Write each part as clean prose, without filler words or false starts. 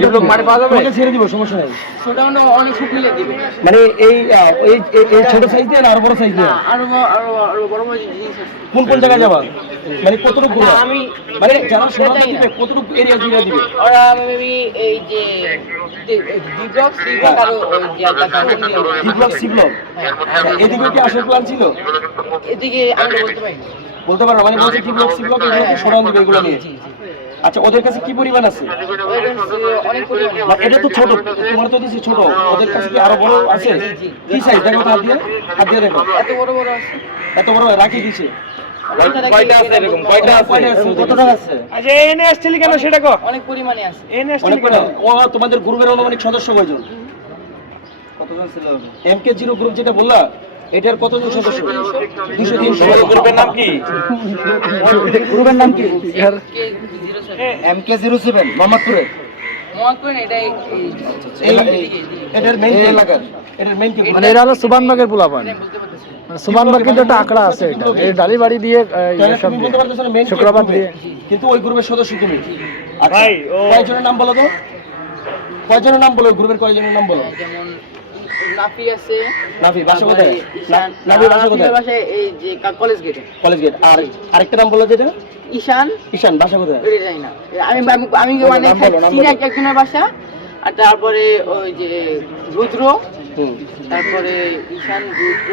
ডিপ্লক মাঠে পাওয়া যাবে? তোমাকে ছেড়ে দিব, সমস্যা নাই। ছোট মানে অনেক শুকিয়ে দিবে, মানে এই ছোট সাইজ দিয়ে না আরো বড় সাইজ দিয়ে? আরো বড় বড় জিনিস আছে। কোন কোন জায়গায় যাবা? মানে কতটুকু ঘুরবা? আমি মানে যারা সোনাটা দিবে কতটুকু এরিয়া জুড়ে দিবে? ওরা মেবি এই যে ডি ব্লক সি ব্লক আর ওই যে ডি ব্লক সি ব্লক, এদিকে কি আসার প্ল্যান ছিল? এদিকে আমি বলতে পারি না। বলতে পারো মানে বলছে ডি ব্লক সি ব্লক এগুলো সোনা দিবে এগুলো নিয়ে। আচ্ছা, ওদের কাছে কি পরিমাণ আছে? অনেক পরিমাণে। না, এটা তো ছোট, তোমার তো দিছি ছোট, ওদের কাছে কি আরো বড় আছে? কি সাইজ দেখো তো, হাত দিয়ে দেখো। এত বড় বড় আছে। এত বড় রাখি দিছে? কয়টা আছে এরকম? কয়টা আছে? কত টাকা আছে? আচ্ছা এনে আসছিলি কেন সেটা কো? অনেক পরিমাণে আছে। এনে আসছিলি অনেক কেন? ও তোমাদের গ্রুপের আনুমানিক সদস্য কয়জন? কতজন ছিল? MK0 গ্রুপ যেটা বললা, এটার কতজন সদস্য? 200-300। গ্রুপের নাম কি? গ্রুপের নাম কি? MK07 MK07 মোহাম্মদপুরে। মোহাম্মদপুর এটাই এটার মেইন এলাকার, এটার মেইন কি? মানে এরা হলো সুবানবাগের পোলাপান। বলতে পারতেছি না। সুবানবাগ কিন্তু একটা আঁকড়া আছে, এটা এই ডালিবাড়ি দিয়ে সব তুমি বলতে পারতেছ না মেইন শুক্রবার দিয়ে। কিন্তু ওই গ্রুপের সদস্য তুমি। আচ্ছা, ভাই, কয়জনের নাম বলো তো? কয়জনের নাম বলো, গ্রুপের কয়জনের নাম বলো? যেমন নাফি আছে, নাফি বাসা কোথায়? ঈশান, নাফি বাসা কোথায়? বাসা এই যে কলেজ গেটে। College gate. আর আরেকটা নাম বলো যেটা? ঈশান, ঈশান বাসা কোথায়? এটা জানি না। আমি আমি মানে নাম বলো, নাম চিনি বলো। একজনের বাসা। আর তারপরে ওই যে রুদ্র, তারপরে ঈশান, রুদ্র।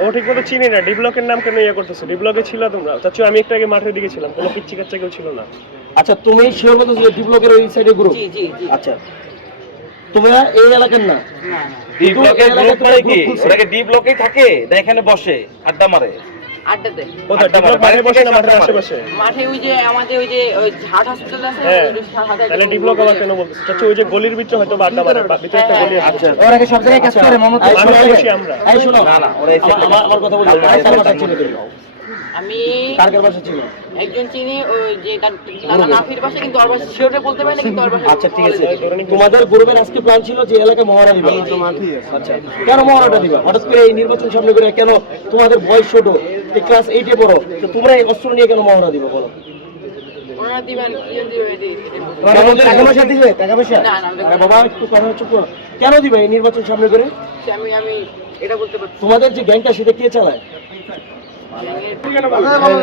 ও ঠিক মতো চিনি না। ডি ব্লকের নাম কেন ইয়ে করতেছো? ডি ব্লকে ছিল তোমরা? চাচু আমি একটু আগে মাঠের দিকে ছিলাম, কোনো পিচ্চি কাচ্চা কেউ ছিল না। আচ্ছা, তুমি শিওর বলতে যে ডি ব্লকের ওই সাইডে গ্রুপ? জি জি জি। আচ্ছা, তোমরা এই এলাকার না? না না। ডি ব্লকের গ্রুপ করে কি? ওটাকে ডি ব্লকেই থাকে না এখানে বসে আড্ডা মারে? আড্ডাতে। কোথায়? ডি ব্লক মাঠে বসে না মাঠের আশেপাশে? মাঠে ওই যে আমাদের ওই যে ওই হাট হসপিটাল আছে, হ্যাঁ। ওই হাটে তাহলে ডি ব্লক আবার কেন বলতেছো? চাচু ওই যে গলির ভিতরে হয়তো বা আড্ডা মারে, ভিতরে একটা গলি আছে। আচ্ছা, ওরা কি সব জায়গায় কাজ করে মোহাম্মদ? আমি বসি আমরা। এই শোনো, না, না, ওরা এই সাইডে আমার কথা বলি। আরেকটা কথা ছিল তুমি। আমি কার কার বাসা ছিল? একজন চিনি, ওই যে তার নাফির বাসা, কিন্তু ওর বাসা শিওরে বলতে পারি না, কিন্তু ওর বাসা। আচ্ছা, ঠিক আছে। তোমাদের গ্রুপের আজকে প্ল্যান ছিল যে এলাকায় মহড়া দিবা। আচ্ছা, কেন মহড়াটা দিবা? হঠাৎ করে এই নির্বাচন সামনে করে কেন? তোমাদের বয়স ছোট, এই ক্লাস 8-এ পড়ো, তো তোমরা এই অস্ত্র নিয়ে কেন মহড়া দিবা বলো? ওনারা দিবেন, কি দিবে টাকা পয়সা দিবে? টাকা পয়সা? না, না, আরে বাবা, একটু কথা চুপ করো। কেন দিবে এই নির্বাচন সামনে করে? আমি এটা বলতে পারছি। তোমাদের যে গ্যাংটা সেটা কে চালায়? মনে হয়